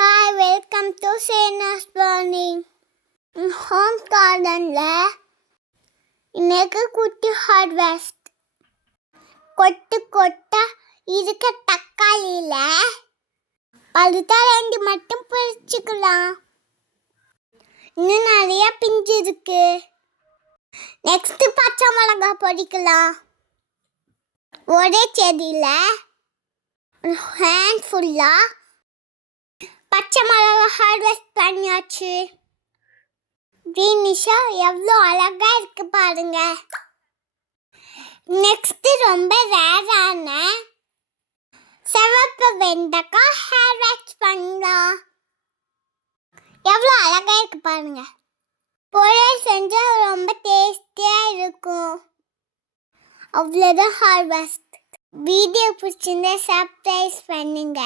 Hi, welcome to Sena's Learning. Home கார்டனில் இன்னைக்கு குட்டி ஹார்வெஸ்ட். கொட்டா இருக்க தக்காளியில் பழுத்தா 2 மட்டும் பறிச்சுக்கலாம். இன்னும் நிறைய பிஞ்சு இருக்கு. நெக்ஸ்ட் பச்சை மிளகாய் பொரிக்கலாம். ஒரே செடியில் ஹேண்ட் ஃபுல்லாக பச்சை மிளகாய் ஹார்வெஸ்ட் பண்ணியாச்சு. கிரீனிஷா எவ்வளோ அழகா இருக்கு பாருங்க. நெக்ஸ்ட் ரொம்ப ரேரான சிவப்பு வெண்டைக்காய் ஹார்வெஸ்ட் பண்ணலாம். எவ்வளோ அழகா இருக்கு பாருங்க. பொரியல் செஞ்சால் ரொம்ப டேஸ்டியாக இருக்கும். அவ்வளோதான் ஹார்வெஸ்ட். வீடியோ பிடிச்சிருந்தா சப்ஸ்கிரைப் பண்ணுங்க.